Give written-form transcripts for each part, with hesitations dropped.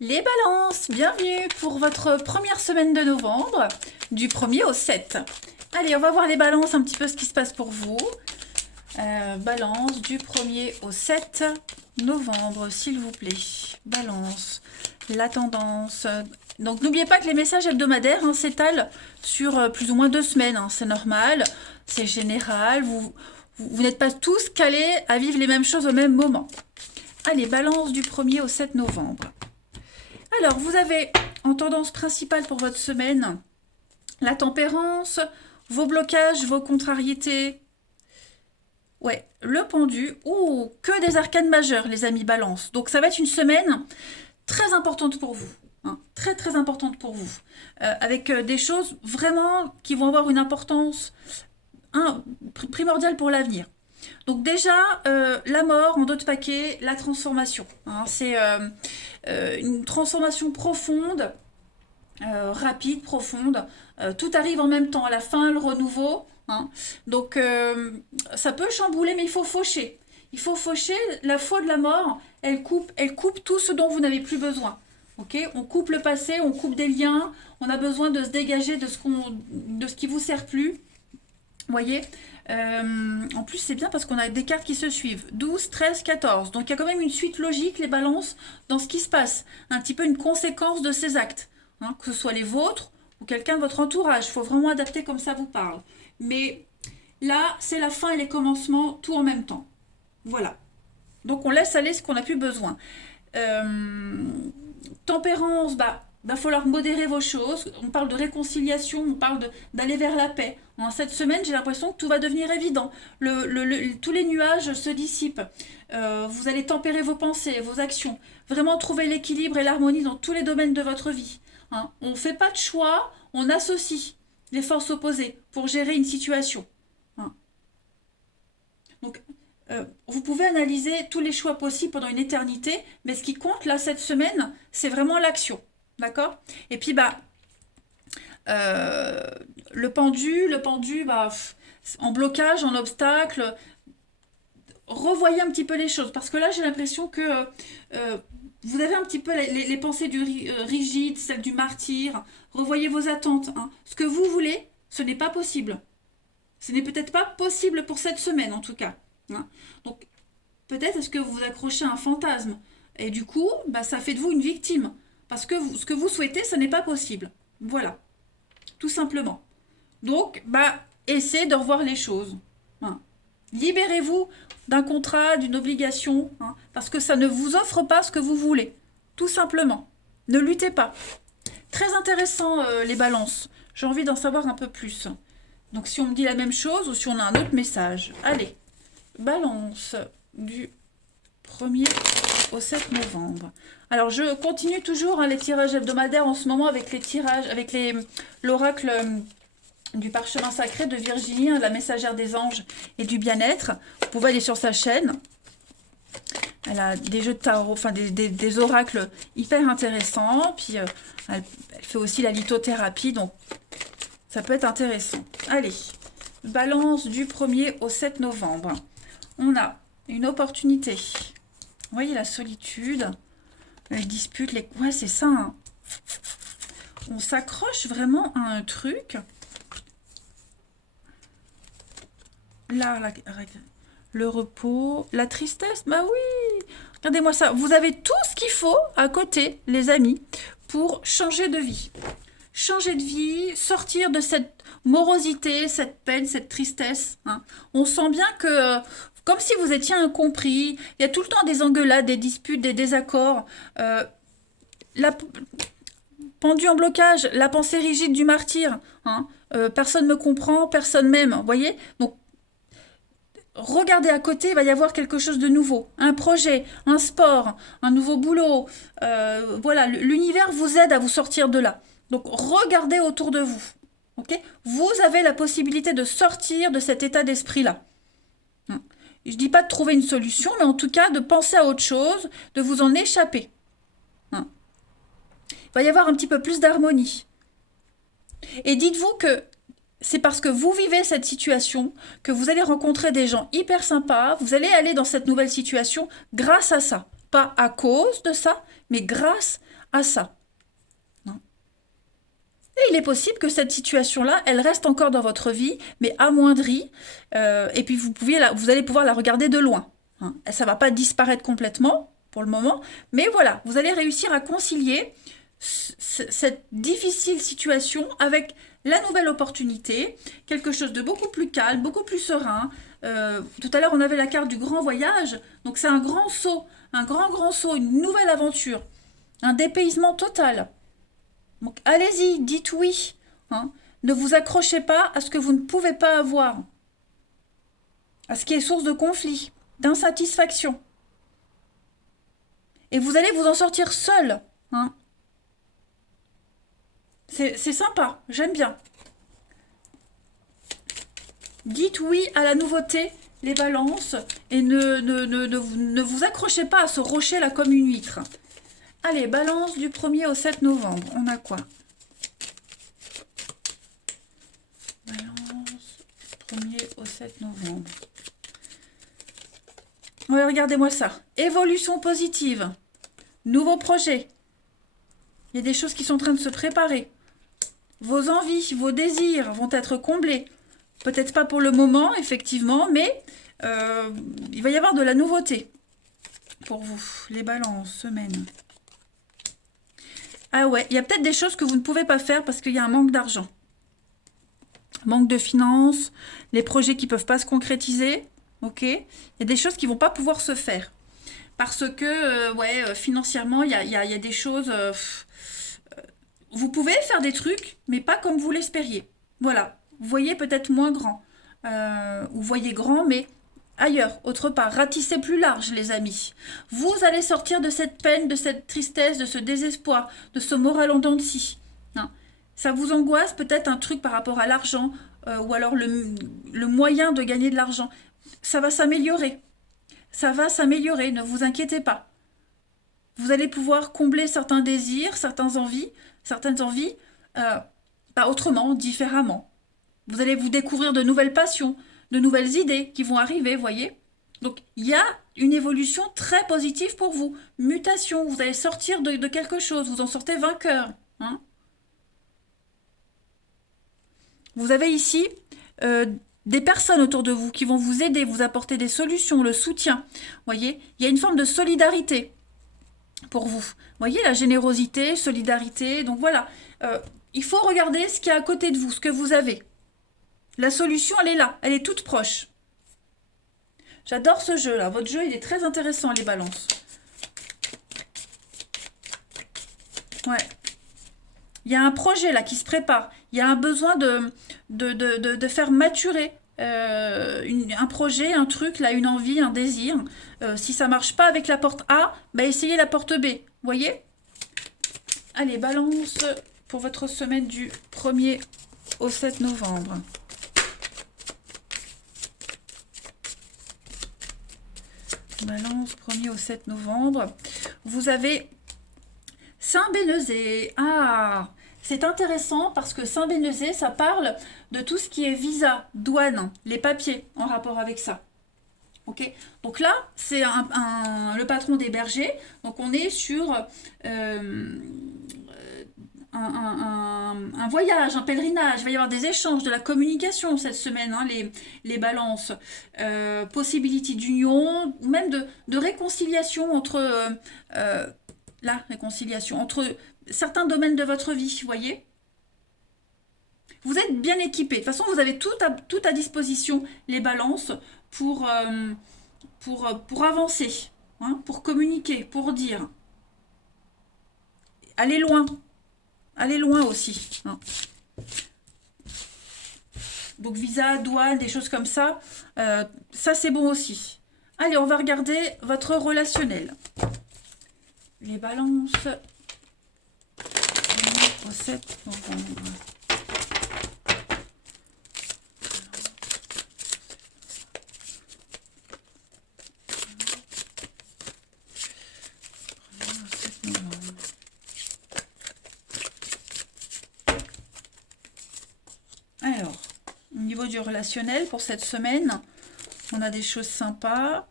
Les balances, bienvenue pour votre première semaine de novembre, du 1er au 7. Allez, on va voir les balances, un petit peu ce qui se passe pour vous. Balance du 1er au 7 novembre, s'il vous plaît. Balance, la tendance. Donc n'oubliez pas que les messages hebdomadaires s'étalent sur plus ou moins 2 semaines. C'est normal, c'est général. Vous n'êtes pas tous calés à vivre les mêmes choses au même moment. Allez, balance du 1er au 7 novembre. Alors, vous avez en tendance principale pour votre semaine la tempérance, vos blocages, vos contrariétés. Ouais, le pendu. Ouh, que des arcanes majeures, les amis balance. Donc, ça va être une semaine très importante pour vous. Très, très importante pour vous. Avec des choses vraiment qui vont avoir une importance primordiale pour l'avenir. Donc déjà, la mort, en d'autres paquets, la transformation. C'est une transformation profonde, rapide, profonde. Tout arrive en même temps, à la fin, le renouveau. Donc ça peut chambouler, mais il faut faucher. Il faut faucher. La foi de la mort, elle coupe tout ce dont vous n'avez plus besoin. Okay, on coupe le passé, on coupe des liens. On a besoin de se dégager de ce qui vous sert plus. Voyez, en plus c'est bien parce qu'on a des cartes qui se suivent. 12, 13, 14. Donc il y a quand même une suite logique, les balances, dans ce qui se passe. Un petit peu une conséquence de ces actes. Que ce soit les vôtres ou quelqu'un de votre entourage. Il faut vraiment adapter comme ça vous parle. Mais là, c'est la fin et les commencements, tout en même temps. Voilà. Donc on laisse aller ce qu'on n'a plus besoin. Tempérance, va falloir modérer vos choses. On parle de réconciliation, on parle d'aller vers la paix. Cette semaine, j'ai l'impression que tout va devenir évident. Tous les nuages se dissipent. Vous allez tempérer vos pensées, vos actions. Vraiment trouver l'équilibre et l'harmonie dans tous les domaines de votre vie. On ne fait pas de choix, on associe les forces opposées pour gérer une situation. Donc, vous pouvez analyser tous les choix possibles pendant une éternité, mais ce qui compte là cette semaine, c'est vraiment l'action. D'accord? Et puis, le pendu, en blocage, en obstacle, revoyez un petit peu les choses. Parce que là, j'ai l'impression que vous avez un petit peu les pensées rigides, celles du martyr. Revoyez vos attentes. Ce que vous voulez, ce n'est pas possible. Ce n'est peut-être pas possible pour cette semaine, en tout cas. Donc, peut-être est-ce que vous vous accrochez à un fantasme. Et du coup, ça fait de vous une victime. Parce que ce que vous souhaitez, ce n'est pas possible. Voilà. Tout simplement. Donc, essayez de revoir les choses. Libérez-vous d'un contrat, d'une obligation, parce que ça ne vous offre pas ce que vous voulez. Tout simplement. Ne luttez pas. Très intéressant, les balances. J'ai envie d'en savoir un peu plus. Donc, si on me dit la même chose ou si on a un autre message. Allez. Balance du 1er au 7 novembre. Alors, je continue toujours les tirages hebdomadaires en ce moment avec les tirages, avec l'oracle du parchemin sacré de Virginie, la messagère des anges et du bien-être. Vous pouvez aller sur sa chaîne. Elle a des jeux de tarot, enfin des oracles hyper intéressants. Puis, elle fait aussi la lithothérapie, donc ça peut être intéressant. Allez, balance du 1er au 7 novembre. On a une opportunité. Vous voyez la solitude, les disputes, ouais, c'est ça. On s'accroche vraiment à un truc. Là, le repos, la tristesse, oui. Regardez-moi ça. Vous avez tout ce qu'il faut à côté, les amis, pour changer de vie. Changer de vie, sortir de cette morosité, cette peine, cette tristesse. On sent bien que comme si vous étiez incompris, il y a tout le temps des engueulades, des disputes, des désaccords. Pendu en blocage, la pensée rigide du martyr. Personne ne me comprend, personne m'aime. Vous voyez? Donc, regardez à côté, il va y avoir quelque chose de nouveau. Un projet, un sport, un nouveau boulot. Voilà, l'univers vous aide à vous sortir de là. Donc, regardez autour de vous. Okay? Vous avez la possibilité de sortir de cet état d'esprit-là. Je ne dis pas de trouver une solution, mais en tout cas de penser à autre chose, de vous en échapper. Il va y avoir un petit peu plus d'harmonie. Et dites-vous que c'est parce que vous vivez cette situation que vous allez rencontrer des gens hyper sympas, vous allez aller dans cette nouvelle situation grâce à ça. Pas à cause de ça, mais grâce à ça. Hein. Et il est possible que cette situation-là, elle reste encore dans votre vie, mais amoindrie, et puis vous allez pouvoir la regarder de loin. Hein. Ça ne va pas disparaître complètement pour le moment, mais voilà, vous allez réussir à concilier cette difficile situation avec la nouvelle opportunité, quelque chose de beaucoup plus calme, beaucoup plus serein. Tout à l'heure, on avait la carte du grand voyage, donc c'est un grand saut, un grand saut, une nouvelle aventure, un dépaysement total. Donc allez-y, dites oui. Hein. Ne vous accrochez pas à ce que vous ne pouvez pas avoir, à ce qui est source de conflit, d'insatisfaction. Et vous allez vous en sortir seul. Hein. C'est sympa, j'aime bien. Dites oui à la nouveauté, les balances, et ne vous accrochez pas à ce rocher là comme une huître. Allez, balance du 1er au 7 novembre. On a quoi? Balance, 1er au 7 novembre. Ouais, regardez-moi ça. Évolution positive. Nouveau projet. Il y a des choses qui sont en train de se préparer. Vos envies, vos désirs vont être comblés. Peut-être pas pour le moment, effectivement, mais il va y avoir de la nouveauté pour vous. Les balances, semaine. Ah ouais, il y a peut-être des choses que vous ne pouvez pas faire parce qu'il y a un manque d'argent. Manque de finances, les projets qui ne peuvent pas se concrétiser. Ok, il y a des choses qui ne vont pas pouvoir se faire. Parce que, financièrement, il y a des choses... vous pouvez faire des trucs, mais pas comme vous l'espériez. Voilà, vous voyez peut-être moins grand. Ou voyez grand, mais ailleurs, autre part. Ratissez plus large, les amis. Vous allez sortir de cette peine, de cette tristesse, de ce désespoir, de ce moral en dents de scie. Hein. Ça vous angoisse peut-être un truc par rapport à l'argent, ou alors le moyen de gagner de l'argent. Ça va s'améliorer. Ça va s'améliorer, ne vous inquiétez pas. Vous allez pouvoir combler certains désirs, certaines envies, autrement, différemment. Vous allez vous découvrir de nouvelles passions, de nouvelles idées qui vont arriver, voyez. Donc, il y a une évolution très positive pour vous. Mutation, vous allez sortir de quelque chose, vous en sortez vainqueur. Hein. Vous avez ici des personnes autour de vous qui vont vous aider, vous apporter des solutions, le soutien. Voyez, il y a une forme de solidarité pour vous. Voyez, la générosité, solidarité. Donc voilà, il faut regarder ce qui est à côté de vous, ce que vous avez. La solution, elle est là, elle est toute proche. J'adore ce jeu-là. Votre jeu, il est très intéressant, les balances. Ouais. Il y a un projet là qui se prépare. Il y a un besoin de faire maturer un projet, un truc, là, une envie, un désir. Si ça marche pas avec la porte A, bah essayez la porte B. Voyez? Allez, balance pour votre semaine du 1er au 7 novembre. Balance, 1er au 7 novembre. Vous avez Saint-Bénézet. Ah, c'est intéressant parce que Saint-Bénézet, ça parle de tout ce qui est visa, douane, les papiers en rapport avec ça. Ok, donc là, c'est le patron des bergers. Donc on est sur un voyage, un pèlerinage. Il va y avoir des échanges, de la communication cette semaine, hein, les balances. Possibilité d'union, ou même de réconciliation la réconciliation entre certains domaines de votre vie, vous voyez. Vous êtes bien équipés. De toute façon, vous avez tout à disposition, les balances, pour avancer, hein, pour communiquer, pour dire. Allez loin aussi. Hein. Donc visa, douane, des choses comme ça, ça c'est bon aussi. Allez, on va regarder votre relationnel. Les balances au 7 novembre. Alors, au niveau du relationnel pour cette semaine, on a des choses sympas.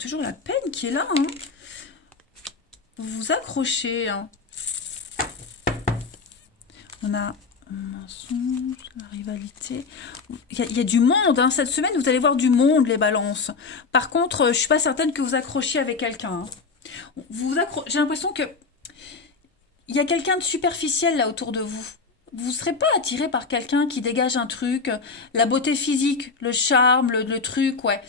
toujours la peine qui est là. Hein. Vous vous accrochez. Hein. On a un mensonge, la rivalité. Il y a du monde. Hein. Cette semaine, vous allez voir du monde, les balances. Par contre, je ne suis pas certaine que vous accrochiez avec quelqu'un. Hein. J'ai l'impression que il y a quelqu'un de superficiel là autour de vous. Vous ne serez pas attiré par quelqu'un qui dégage un truc, la beauté physique, le charme, le truc, ouais.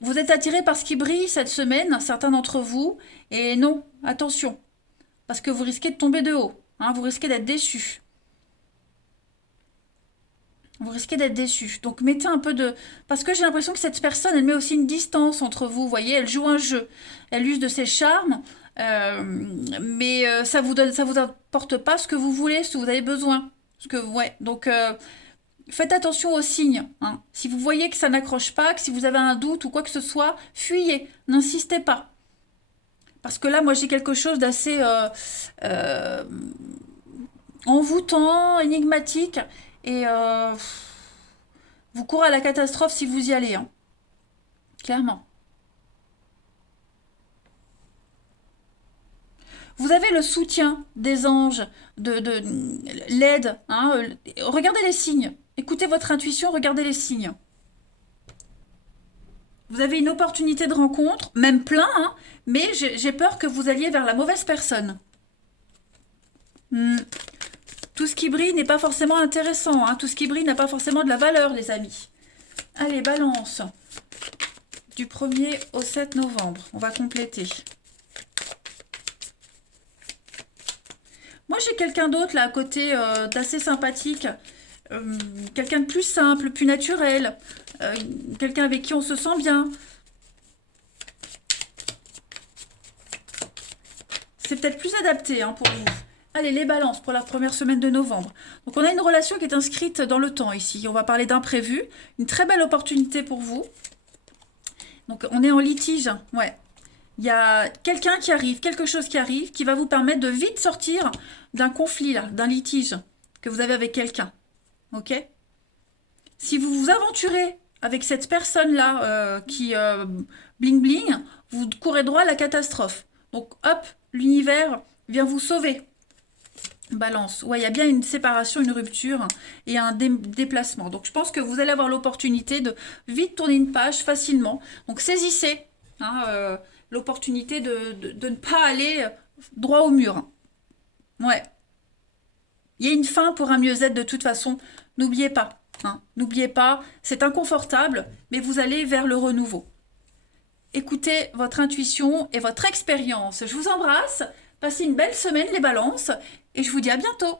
Vous êtes attiré par ce qui brille cette semaine, certains d'entre vous, et non, attention, parce que vous risquez de tomber de haut, hein, vous risquez d'être déçu. Vous risquez d'être déçu. Donc mettez un peu de... Parce que j'ai l'impression que cette personne, elle met aussi une distance entre vous, vous voyez, elle joue un jeu. Elle use de ses charmes, mais ça vous apporte pas ce que vous voulez, ce que vous avez besoin. Ouais. Donc faites attention aux signes. Hein. Si vous voyez que ça n'accroche pas, que si vous avez un doute ou quoi que ce soit, fuyez, n'insistez pas. Parce que là, moi, j'ai quelque chose d'assez envoûtant, énigmatique, et vous courez à la catastrophe si vous y allez. Hein. Clairement. Vous avez le soutien des anges, de l'aide. Hein, regardez les signes. Écoutez votre intuition, regardez les signes. Vous avez une opportunité de rencontre, même plein, hein, mais j'ai peur que vous alliez vers la mauvaise personne. Tout ce qui brille n'est pas forcément intéressant. Hein, tout ce qui brille n'a pas forcément de la valeur, les amis. Allez, balance. Du 1er au 7 novembre. On va compléter. Moi, j'ai quelqu'un d'autre là à côté d'assez sympathique. Quelqu'un de plus simple, plus naturel. Quelqu'un avec qui on se sent bien. C'est peut-être plus adapté hein, pour vous. Allez, les balances pour la première semaine de novembre. Donc, on a une relation qui est inscrite dans le temps ici. On va parler d'imprévu. Une très belle opportunité pour vous. Donc, on est en litige. Ouais. Il y a quelqu'un qui arrive, quelque chose qui arrive, qui va vous permettre de vite sortir d'un conflit, d'un litige que vous avez avec quelqu'un. Ok? Si vous vous aventurez avec cette personne-là qui bling bling, vous courez droit à la catastrophe. Donc, hop, l'univers vient vous sauver. Balance. Ouais, il y a bien une séparation, une rupture et un déplacement. Donc, je pense que vous allez avoir l'opportunité de vite tourner une page facilement. Donc, saisissez l'opportunité de ne pas aller droit au mur. Ouais. Il y a une fin pour un mieux-être de toute façon. N'oubliez pas. Hein. N'oubliez pas, c'est inconfortable, mais vous allez vers le renouveau. Écoutez votre intuition et votre expérience. Je vous embrasse. Passez une belle semaine, les balances, et je vous dis à bientôt.